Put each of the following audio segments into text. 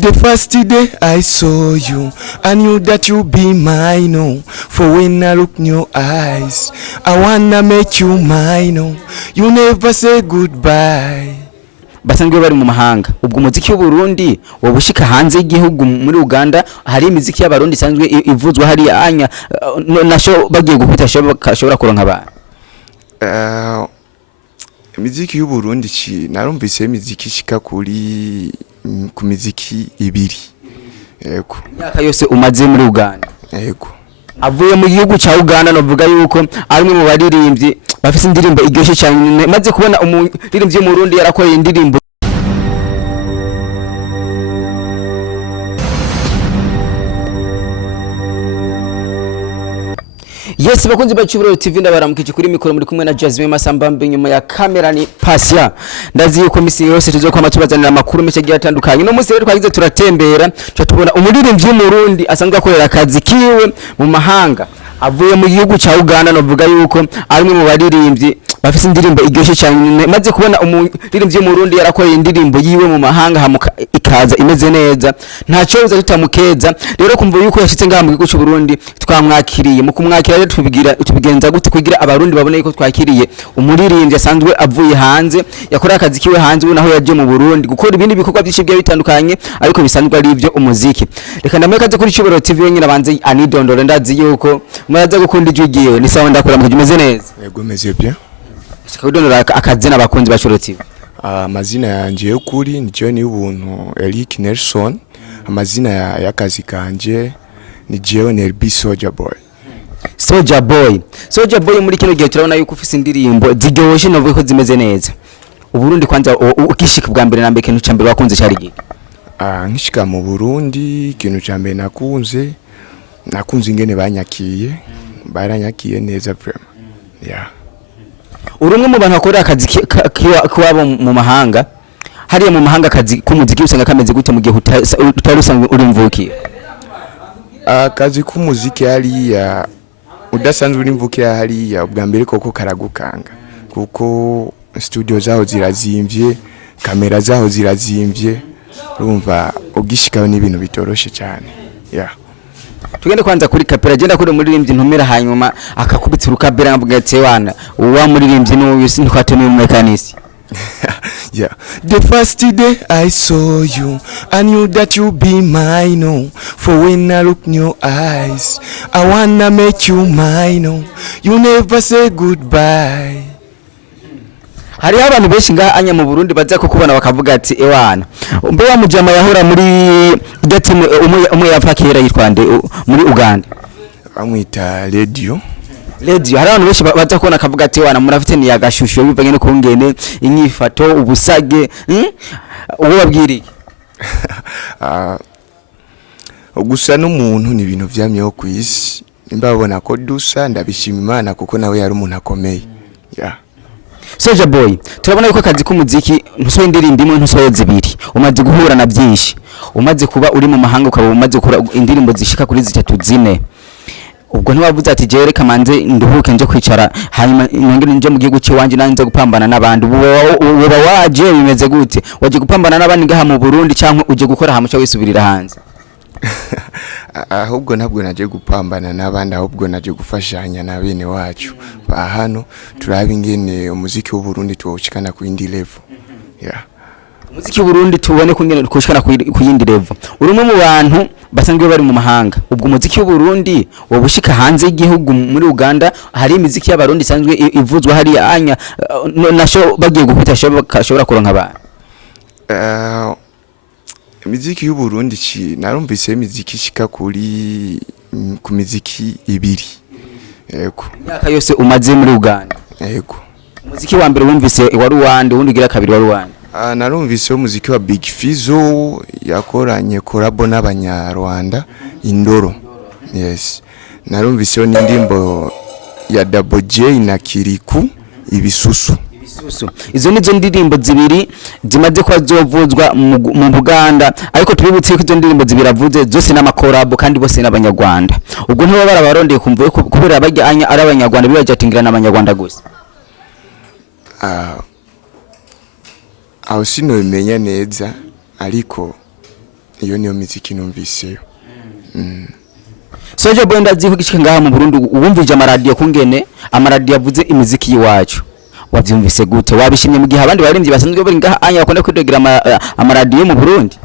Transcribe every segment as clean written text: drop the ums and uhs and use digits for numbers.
The first day I saw you, I knew that you be mine, oh. For when I look in your eyes, I wanna make you mine, oh. You never say goodbye. Basanzwe bari mu mahanga ubwo umuziki w'Uburundi wobushika hanze y'igihugu muri Uganda hari imiziki y'abarundi sanzwe ivuzwa hari anya nasho bagiye gukubita shobora kuronka abantu imiziki y'Uburundi narumvise imiziki shika kuri ku miziki ibiri yego myaka yose umaze muri Uganda yego avuye mu gihugu ca Uganda novuga yuko arimwe mu baririmbyi bafise indirimbo iryoshe cyane maze kubona umuririmbyi mu Burundi yarakoreye indirimbo Yes bakunzi ba Chiburo TV ndabaramukije kuri mikoro muri kumwe na Jazme Masambambe nyuma ya kamera ni Pasia ndazi yuko misi yose tuzokwama tubazanira amakuru mece gihe atandukanye no musi rero twagize turatembera tubona umuririmbyi mu Burundi asanzwe akorera akazi kiwe mu mahanga avuye mu gihugu ca Uganda novuga yuko arimwe mu baririmbyi bafise indirimbo iryoshe cyane maze kubona umuririmbyi mu Burundi yarakoreye indirimbo yiwe mu mahanga hamuka ikaza imeze neza ntaco uza tutamukeza rero kumva yuko yashitse ngaha mu gihugu cy'u Burundi twamwakiriye mu kumwakira rero tubigenza gute kugira abarundi babone yuko twakiriye umuririmbyi asanzwe avuye hanze yakora akazi kiwe hanze ubu naho yaje mu Burundi gukora ibindi bikorwa byinshi bya bitandukanye ariko bisanzwe ari ivyo umuziki reka ndamwekaze kuri Chiburo TV nyine abanze anidondore ndazi yuko muraza gukunda ijugiye ni sawa ndakora mu kimeze neza yego meze bien Sikudondora akazina bakunzi bashoroti amazina yanje y'ukuri ni John y'ubuntu Eric Nelson amazina y'akazi kanje ni John LB Soldier Boy Soldier Boy muri kino gihe turabona yuko ufise indirimbo ziryoshe novuye ko zimeze neza Uburundi kwanza ukishika bwa mbere na mbere kintu cyambere wakunze cyari gike nkishika mu Burundi kintu cyambere nakunze ingene banyakiye baranyakiye neza vraiment yeah urumwe mu bantu bakorera akazi kiwabo mu mahanga hariya mu mahanga akazi k'umuziki usanga kameze gute mu gihe utarusanzwe urimvukiye akazi k'umuziki hariya udasanzwe urimvukiye hariya ubwa mbere koko karagukanga kuko studio zaho zirazimvye kamera zaho zirazimvye urumva ugishikaho n'ibintu bitoroshe cyane yeah tugende kwanza kuri kapera genda kuri umuririmbyi ntumira hanyuma akakubitira ukabera mvuga ati wana uwa muririmbyi n'uyu sinkwateme mu mekanisi yeah the first day I saw you I knew that you be mine, oh. For when I look in your eyes I wanna make you mine, oh. You never say goodbye hari abantu benshi ngaha anya mu Burundi baza ko kubona bakavuga ati ewana mbe wa mujama yahora muri gati umwe yapfakira yitwande muri Uganda bamwita radio hari abantu benshi baza kubona akavuga ati ewana murafite ni yagashusho bivanye no kungene inyifato ubusage uwo babwiriye gusa n'umuntu ni ibintu vyamyeho kwisi imbabona ko dusa ndabishima Imana kuko nawe yari umuntu akomeye yeah Soldier Boy turabona yuko akazi k'umuziki ntusoye indirimbo imwe ntusoye zibiri umaze guhura na byinshi umaze kuba uri mu mahanga ukaba umaze gukora indirimbo zishika kuri 3-4 ubwo ntiwavuze ati jere kamanze nduhuke nje kwicara hanyuma ngene nje mu gihugu cy'iwanje nanze gupambana n'abandi uba waje bimeze gute waje gupambana n'abandi ngaha mu Burundi cyangwa uje gukora hamuca wisubirira hanze ahubwo ntabwo naje gupambana n'abandi ahubwo naje gufashanya na bene wacu ba hano turabe ingene umuziki w'u Burundi tuwushikana ku indi level yeah umuziki w'u Burundi tubone kungene kushikana ku yindi level urumwe mu bantu basanzwe bari mu mahanga ubwo umuziki w'u Burundi wobushika hanze y'igihugu muri Uganda hari imiziki y'abarundi sanzwe ivuzwa hari anya nasho bagiye gukubita shobora kuronka abantu imiziki y'u Burundi narumvise imiziki shika kuri ku miziki ibiri yego myaka yose umaze muri Uganda yego umuziki wa mbere wumvise wari uwande wundi ugira kabiri wari uwande narumvise umuziki wa Big Fizzo yakoranye collabo n'abanyarwanda Indoro yes narumvise n'indimbo ya Double J na Kiriku ibisusu izo nizo ndirimbo zibiri zimaze kwa zovuzwa mu Buganda ariko tubibutse ko izo ndirimbo zibiravuze zose n'amakorabo kandi bose n'abanyarwanda ubwo ntibo barabarondeye kumva kubera bajya anya ari abanyarwanda bibajatingira n'abanyarwanda gusa aho sino bimenya neza ariko iyo niyo miziki numviseyo. Soja Boy ndazi kugishika ngaha mu Burundi uwumvije amaradiyo kungene amaradiyo avuze imiziki yiwacu wavyumvise gute wabishimye mu gihe abandi barimvye basanzwe bari ngaha anya bakunda kwidogera amaradiyo mu Burundi?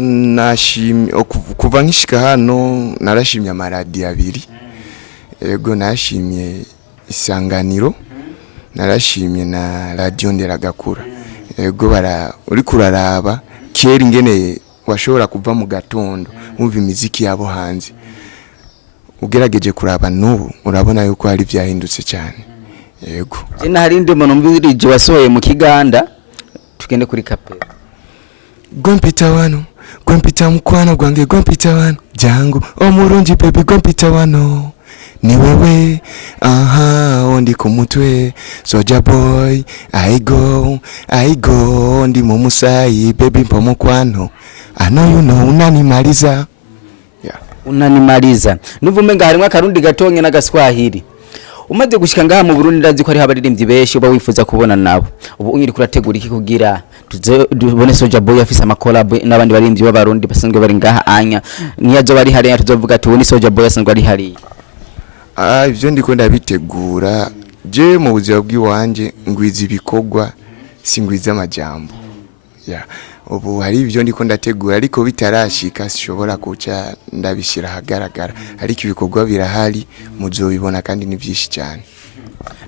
Nashimye kuva nkishika hano narashimye amaradiyo abiri. Ego nashimye Isanganiro, narashimye na radio Nderagakura. Ego uri kuraraba kera ingene washobora kuva mu gatondo umva imiziki yabo hanze. Ugerageje kuraba n'ubu urabona yuko hari vyahindutse cyane. Yego. Jena hari ndimo numvirije wasohoye mu Kiganda tugende kuri kapera. Gompita wano, gompita mukwana gwange gompita wano, jangu omurungi baby gompita wano. Ni wewe ondi kumutwe Soja Boy I go ndi mumusayi baby mpomukwano I know you know unanimaliza. Yeah. Unanimaliza nuvume nga harimwe akarundi gatonye n'agaswahili umaze gushika ngaha mu Burundi ndazi ko ari habaririmbyi benshi uba wifuza kubona nabo ubu unyiri kurategura iki kugira tubone Soja Boy afise amakolab n'abandi baririmbyi b'abarundi basanzwe bari ngaha anya niyazo bari hariya tuzovuga ati ubu ni Soja Boy asanzwe ari hariya? Ivyo ndiko ndabitegura je mu buzima bw'iwanje ngwiza ibikorwa singwiza amajambo. Ubu hari ivyo ndiko ndategura ariko bitarashika sishobora kuca ndabishira hagaragara ariko ibikorwa birahari muzobibona kandi ni byinshi cyane.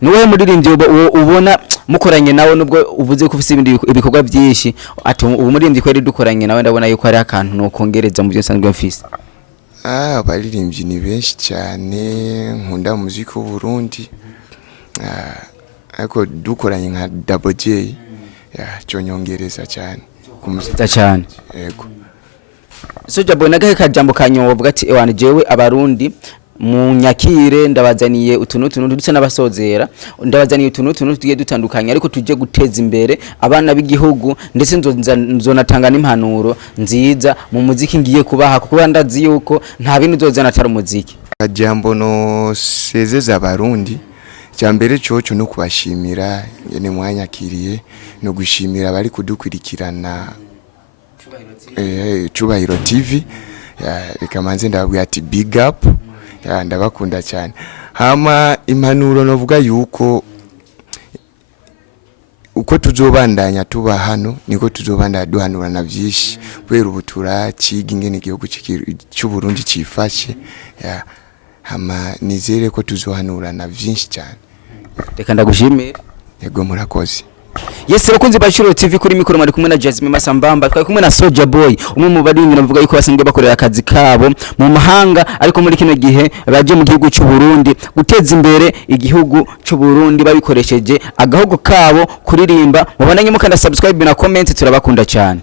Niwe muririmbyi ubona mukoranye nawe nubwo uvuze ko ufise ibindi ibikorwa byinshi ati umuririmbyi kweri dukoranye nawe ndabona yuko hari akantu no kongereza mu byo nsanzwe mfise? Abaririmbyi ni benshi cyane nkunda muziki w'u Burundi. Ariko dukoranye nka Double J cyonyongereza cyane kumuzita cyane. Yego. Soja Boy nagahe kajambo kanyovuga ati ewana jewe abarundi mu nyakire ndabazaniye utuntu ndutse n'abasozera ndabazaniye utuntu tugiye dutandukanye ariko tuje guteza imbere abana b'igihugu ndetse nzonatanga n'impanuro nziza mu muziki ngiye kubaha kuko ndazi yuko nta bintu uzozana atari umuziki. Kajambo no sezeza abarundi cyambere cyoco no kubashimira nyene mwanyakiriye no gushimira bari kudukurikirana Chubahiro TV. Reka manze ndababwira ati big up. Ndabakunda cyane. Hama impanuro novuga yuko uko tuzobandanya tuba hano niko tuzobandanya duhanura na byinshi kwera ubutura ciga ingene igihugu cy'u Burundi cifashe. Hama nizere ko tuzohanura na byinshi cyane. Reka ndagushimira. Yego murakoze. Yes, bakunzi ba Shuro TV kuri mikoro mari kumwe na Jasmine Masambamba twari kumwe na Soja Boy umwe mu bari navuga yuko basanzwe bakorera akazi kabo mu mahanga ariko muri kino gihe baje mu gihugu cy'u Burundi guteza imbere igihugu cy'u Burundi babikoresheje agahugu kabo kuririmba mubonanye mukanda subscribe na comment turabakunda cyane.